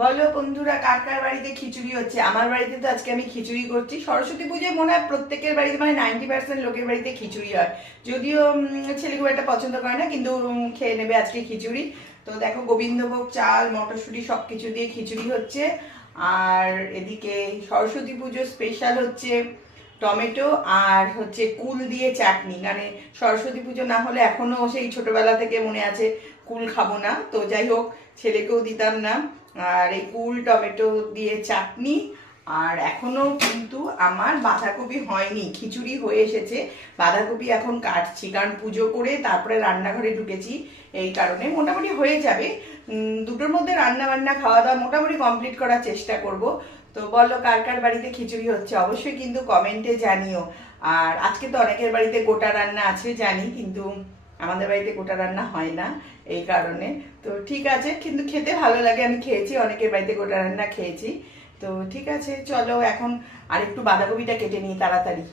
বলো বন্ধুরা, কার কার বাড়িতে খিচুড়ি হচ্ছে? আমার বাড়িতে তো আজকে আমি খিচুড়ি করছি। সরস্বতী পুজোয় মনে হয় প্রত্যেকের বাড়িতে, মানে 90% লোকের বাড়িতে খিচুড়ি হয়। যদিও ছেলে খুব একটা পছন্দ করে না, কিন্তু খেয়ে নেবে আজকে খিচুড়ি। তো দেখো, গোবিন্দভোগ চাল, মটরশুঁটি সব কিছু দিয়ে খিচুড়ি হচ্ছে। আর এদিকে সরস্বতী পুজো স্পেশাল হচ্ছে টমেটো আর হচ্ছে কুল দিয়ে চাটনি। মানে সরস্বতী পুজো না হলে এখনো সেই ছোটবেলা থেকে মনে আছে কুল খাবো না, তো যাই হোক, ছেলেকেও দিতাম না। আর এই কুল টমেটো দিয়ে চাটনি। আর এখনো কিন্তু আমার বাঁধাকপি হয়নি, খিচুড়ি হয়ে এসেছে। বাঁধাকপি এখন কাটছি, কারণ পুজো করে তারপরে রান্নাঘরে ঢুকেছি, এই কারণে মোটামুটি হয়ে যাবে। দুটোর মধ্যে রান্না বান্না খাওয়া দাওয়া মোটামুটি কমপ্লিট করার চেষ্টা করব। তো বলো, কার কার বাড়িতে খিচুড়ি হচ্ছে অবশ্যই কিন্তু কমেন্টে জানিও। আর আজকে তো অনেকের বাড়িতে গোটা রান্না আছে জানি, কিন্তু আমাদের বাড়িতে গোটা রান্না হয় না, এই কারণে। তো ঠিক আছে, কিন্তু খেতে ভালো লাগে, আমি খেয়েছি, অনেকের বাড়িতে গোটা রান্না খেয়েছি। তো ঠিক আছে, চলো এখন আরেকটু বাঁধাকপিটা কেটে নিই তাড়াতাড়ি।